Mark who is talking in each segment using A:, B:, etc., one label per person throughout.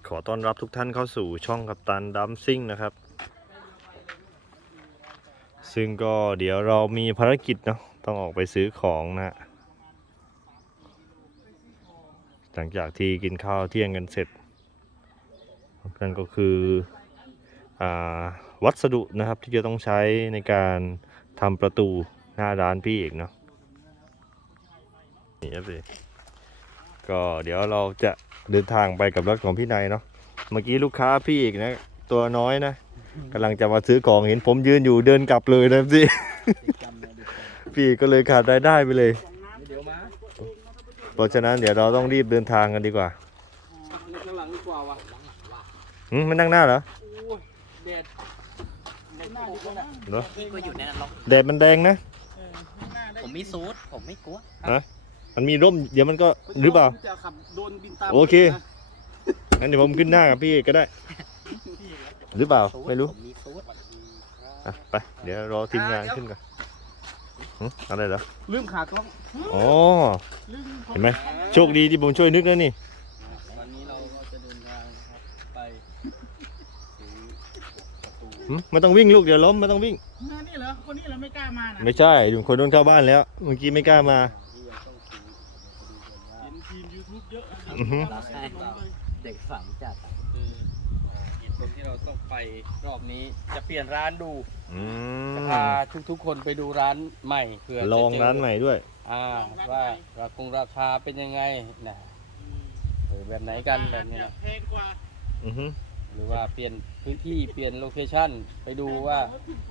A: ขอต้อนรับทุกท่านเข้าสู่ช่องกัปตันดัมซิ่งนะครับซึ่งก็เดี๋ยวเรามีภารกิจเนาะต้องออกไปซื้อของนะหลังจากที่กินข้าวเที่ยงกันเสร็จนั่นก็คือวัสดุนะครับที่จะต้องใช้ในการทำประตูหน้าร้านพี่เอกเนาะนี่ครับสิก็เดี๋ยวเราจะเดินทางไปกับรถของพี่นายเนาะเมื่อกี้ลูกค้าพี่เอกนะตัวน้อยนะกำลังจะมาซื้อของเห็นผมยืนอยู่เดินกลับเลยนะสิพี่ก็เลยขาดรายได้ไปเลยเพราะฉะนั้นเดี๋ยวเราต้องรีบเดินทางกันดีกว่า
B: ข้างหลังดีกว่าวะ
A: มันนั่งหน้าเหรอ
B: แดด
A: เนาะ
C: พี่ก็อยู่ในนั้นหรอก
A: แดดมันแดงนะ
C: ผมมีซูทผมไม่กลัว
A: นะมันมีร่มเดี๋ยวมันก็หรือเปล่าโอเคงั้นเดี๋ยวผมขึ้นหน้ากับพี่ก็ได้หรือเปล่าไม่รู้
C: ผมมีซูท
A: ไปเดี๋ยวรอทีมงานขึ้นก่อนอะไรเหรอ
B: ลืมขากล้อง
A: อ๋อเห็นไหมโชคดีที่ผมช่วยนึกแล้วนี่
B: วันนี้เราก็จะเดินทางไป
A: ไม่ต้องวิ่งลูกเดี๋ยวล้มไม่ต้องวิ่ง
B: นี่เหรอคนนี้เราไม่กล้ามานะ
A: ไม่ใช่คนโดนเข้าบ้านแล้วเมื่อกี้ไม่กล้ามา
B: เห็นทีม YouTube เยอะ
C: เด็กฝังจัด
B: เหตุผลที่เราต้องไปรอบนี้จะเปลี่ยนร้านดูจะพาทุกๆคนไปดูร้านใหม่เพื่อ
A: ลองร้านใหม่ด้วย
B: ว่าราคาเป็นยังไงนะแบบไหนกันแบบนี้นะหรือว่าเปลี่ยนพื้นที่เปลี่ยนโลเคชั่นไปดูว่า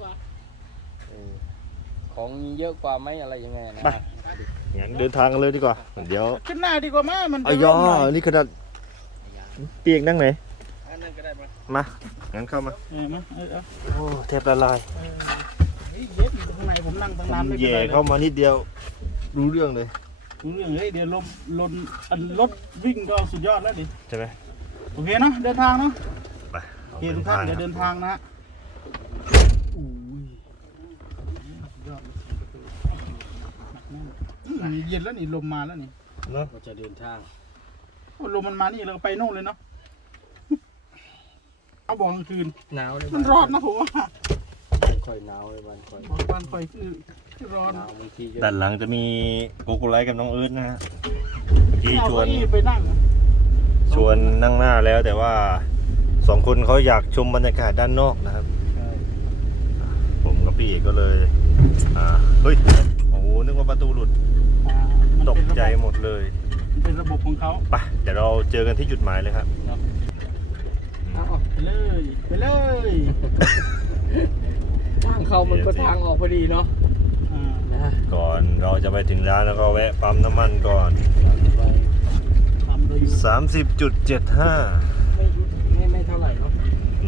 B: ของมีเยอะกว่าไหมอะไรยังไงนะ
A: งั้นเดินทางกันเลยดีกว่าเดี๋ยว
B: ขึ้นหน้าดีกว่ามั้ยมัน
A: อ้ยนี่ขนาดเปียกนั่งไหน
B: นั่นก็ได้มา
A: มางั้นเข้ามา
B: มา
A: โอ้แทบละลาย
B: เย็ดข้างในผมนั่งตั้งนานไม่เป็น
A: แย่
B: ไร
A: เข้ามานิดเดียวรู้เรื่องเลย
B: รู้เรื่องเฮ้ยเดี๋ยวรถวิ่งก็สุดยอดแล้วดิ
A: ใช่ไหม
B: โอเคเนาะเดินทางเนาะ
A: ไป
B: โอเคทุกท่านเดี๋ยวเดินทางนะยอดเย็นแล้วนี่ลมมาแล้วนี่
A: เนาะ
B: เราจะเดินทางลมมันมานี่เราไปโน่นเลยเนาะเอาบอกกลางคืนหนาวเลยมันร้อนนะผมว่าค่อยหนาวเลยวันค่อยคือร้อนบางที
A: ด้านหลังจะมีโกโกไลท์กับน้องเอิร์ธนะฮะที่ชวน
B: ไปนั่ง
A: ชวนนั่งหน้าแล้วแต่ว่าสองคนเขาอยากชมบรรยากาศด้านนอกนะครับผมกับพี่เอกก็เลยเฮ้ยโอ้โหนึกว่าประตูหลุดตกใจหมดเลย
B: เป็นระบบของเขา
A: ไปเดี๋ยวเราเจอกันที่จุดหมายเลยครับ
B: ไปเลยทางเข้ามันก็ทางออกพอดีเนาะ
A: ก่อนเราจะไปถึงร้านแล้วก็แวะปั๊มน้ำมันก่อน 30.75
B: ไม่เท่าไหร่เนาะ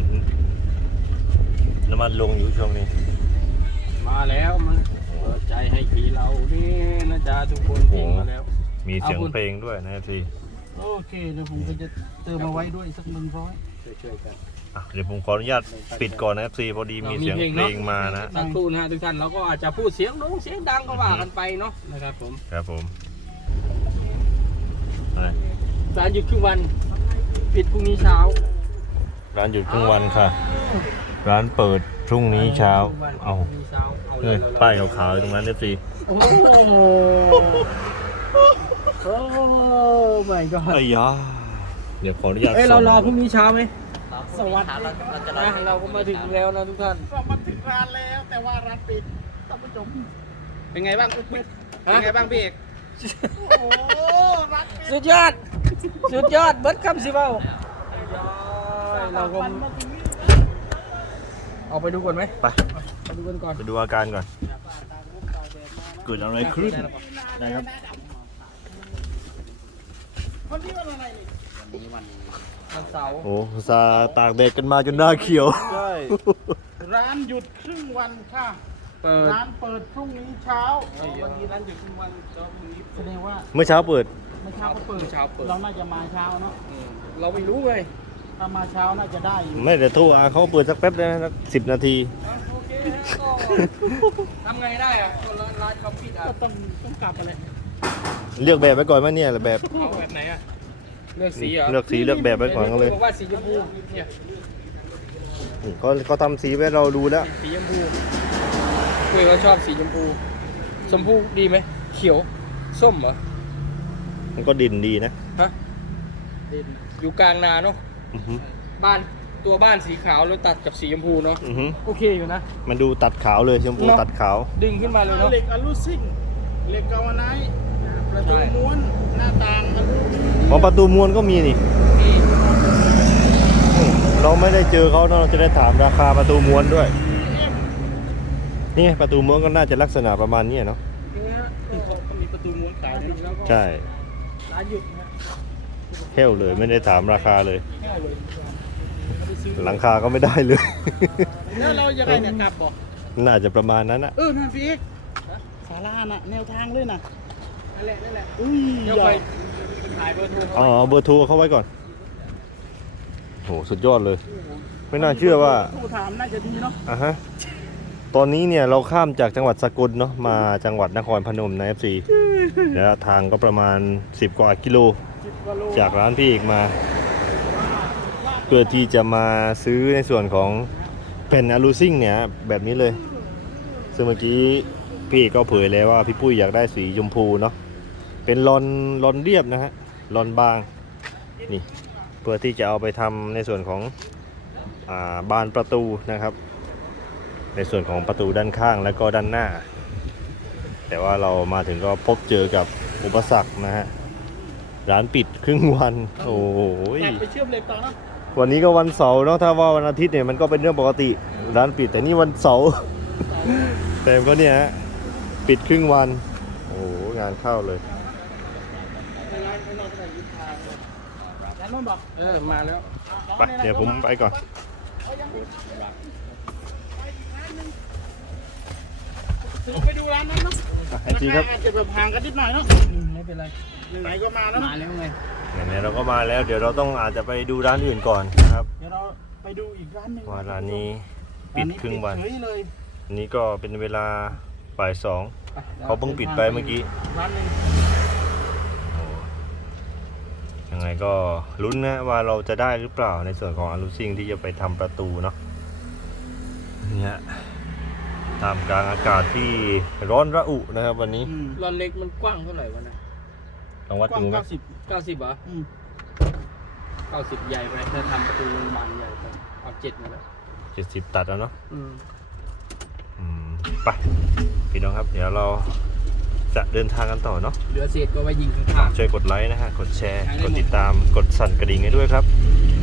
A: น้ำมันลงอยู่ช่วงนี้
B: มาแล้วมันเปิดใจให้ขี่เรานี่นะจ๊ะทุกคนเพลงมาแล้ว
A: มีเสียงเพลงด้วยนะครับพี่
B: โอเคเดี๋ยวผมก็จะเติมมาไว้ด้วยสัก100ช่วยกัน
A: เดี๋ยวผมขออนุญาตปิดก่อนนะครับพี่พอดีมีเสียงเพลงมานะ
B: สักครู่นะทุกท่านเราก็อาจจะพูดเสียงดังก็ว่ากันไปเนาะนะครับผม
A: ครับผม
B: ร้านหยุดครึ่งวันปิดพรุ่งนี้เช้า
A: ร้านหยุดครึ่งวันค่ะ ร้านเปิดพรุ่งนี้เช้าเอาเลยป้ายขาวๆตรงนั้นนะครับพี่
B: โอ้โหโอ้ไม่ก็
A: ไอ้ยาเดี๋ยวขออนุญาต
B: เรารอพรุ่งนี้เช้าไหม
C: สวัสดีเราจะรอ
B: เราก็มาถึงแล้วนะทุกท่านเรามาถึงร้านแล้วแต่ว่าร้านปิดท่านผู้ชมเป็นไงบ้างพี่เอกโอ้ร้านสุดยอดเบิร์ดคำสิเบ้าเราก็เอาไปดูก่อนไหมไปดูกันก่อน
A: ไปดูอาการก่อนเกิดอะไรขึ้นนะครับ
B: วันนี้วันอะไรนี่วันเสาร์
A: โอ้ซาตากแดดกันมาจนหน้าเขียว
B: ใช่ร้านหยุดครึ่งวันค่ะร้านเปิดพรุ่งนี้เช้าวันนี้ร้านหยุดครึ่งวันแล้วพรุ่งนี้แสดงว่า
A: เมื่อเช้าเปิด
B: เมื่อเช้าก็เปิดเราน่าจะมาเช้าเนาะเราไม่รู้เลยถ้ามาเช้าน่าจะได้อยู่
A: ไม่แต่โทรเขาเปิดสักแป๊บได้นะ10 นาที
B: โอเคก็ทำไงได้อะร้านเขาปิดอ่ะก็ต้องกลับไปเลย
A: เลือกแบบไว้ก่อนไหมเนี่ยแบบ
B: เอาแบบไหนอ่ะเลือกสีเหรอ
A: เลือกสีเลือกแบบไว้ก่อนก็เลย
B: บอกว่าสีชมพูเนี่ย
A: นี่ก็ทำสีไว้เราดูแล้ว
B: สีชมพูคุยเขาชอบสีชมพูชมพูดีไหมเขียวส้มเหรอ
A: มันก็ดินดีนะ
B: ฮะอยู่กลางนาเนาะ
A: อือฮึ
B: บ้านตัวบ้านสีขาวแล้วตัดกับสีชมพูเนาะ
A: อือฮึ
B: โอเคอยู่นะ
A: มันดูตัดขาวเลยชมพู
B: เนอะ
A: ตัดขาว
B: ดึงขึ้นมาเลยเนาะ
D: เหล็กอลูซิ่งเหล็กกาวาไนท์ประตูม้วนหน้าต่างอลูมิเนียม
A: ของประตูม้วนก็มีนี่เราไม่ได้เจอเขาเนอะเราจะได้ถามราคาประตูม้วนด้วย นี่ไงประตูม้วนก็น่าจะลักษณะประมาณนี้เนาะ
D: เขามีประตูม้วนขายด้วยนะ
A: ใช่
B: ร้านหยุดนะ
A: เท่วเลยไม่ได้ถามราคาเลย หลังคาก็ไม่ได้เลย
D: แล้วเราจะไงเนี่ยกลับบอก
A: น่าจะประมาณนั้นนะ
D: นั่นพี่เอกศาลาน่ะแนวทางเลยน่ะ
B: นั่นแหละนั่นแหละ
D: อุ้ย
B: เดี๋ยวไปถ่ายเบอร์โทรเขา
A: อ๋อเอาเบอร์โทรเขาไว้ก่อนโหสุดยอดเลย ไม่น่าเชื่อว่า
D: โทรถามน่าจะดีเนาะ
A: อ่ะฮะ ตอนนี้เนี่ยเราข้ามจากจังหวัดสกลเนาะมาจังหวัดนครพนมนะ FC ระยะทางก็ประมาณ10กว่ากิโล
D: 10 กว่าโล
A: จากร้านพี่เอกมา เพื่อที่จะมาซื้อในส่วนของแผ่นอะลูซิ่งเนี่ยแบบนี้เลย ซึ่งเมื่อกี้พี่เอกก็เผยแล้วว่าพี่ปุ้ยอยากได้สีชมพูเนาะเป็นลอนเรียบนะฮะลอนบางนี่เพื่อที่จะเอาไปทำในส่วนของบานประตูนะครับ ในส่วนของประตูด้านข้างและก็ด้านหน้า แต่ว่าเรามาถึงก็พบเจอกับอุปสรรคนะฮะร้านปิดครึ่งวันโอ้ย
D: ตัดไปเชื่อมเหล็กต่อเนาะ
A: วันนี้ก็วันเสาร์เนาะถ้าว่าวันอาทิตย์เนี่ยมันก็เป็นเรื่องปกติร้านปิดแต่นี่วันเสาร์ แต่ก็เนี่ยฮะปิดครึ่งวันโอ้โหงานเข้าเลย
D: ร้านโน้นบอก
B: มาแล้ว
A: ไปเดี๋ยวผมไปก่อน
D: ไปดูร้านนั้นเนาะ
A: ไอจีครับ
D: อาจจะแบบห่างกันนิดหน่อยเนาะ
B: ไม่เป็นไร
D: ไหนๆก็มาแล้ว
B: มา
D: เนาะ
B: แล้วไง
A: ไหนๆเราก็มาแล้วเดี๋ยวเราต้องอาจจะไปดูร้านอื่นก่อนนะครับ
D: เดี๋ยวเราไปดูอีกร้านหนึ่ง
A: ว่าร้านนี้ปิดครึ่งวัน
D: เฉยเลย
A: อันนี้ก็เป็นเวลาบ่ายสองเขาเพิ่งปิดไปเมื่อกี้
D: ร้านหนึ่ง
A: โอ้ยังไงก็ลุ้นนะว่าเราจะได้หรือเปล่าในส่วนของอลูซิ่งที่จะไปทำประตูเนาะเนี่ยท่ามกลางอากาศที่ร้อนระอุนะครับวันนี้
B: รอนเล็กมันกว้างเท่าไหร่วะนะ
A: ลองวัด
D: กว้าง
A: ดูไหม
D: 90
B: 90เหรอ90ใหญ่ไปถ้าทำประตูบานใหญ่ไปเอา7มาแล้ว
A: 70 ตัดแล้วเนาะ
B: อืม
A: ไปพี่น้องครับ เดี๋ยวเราจะเดินทางกันต่อเนาะ
B: เหลือเศษก็ไว้ยิงข้าง
A: ช่วยกดไลค์นะฮะกดแชร์ กดติดตามกดสั่นกระดิ่งให้ด้วยครับ
B: ๆ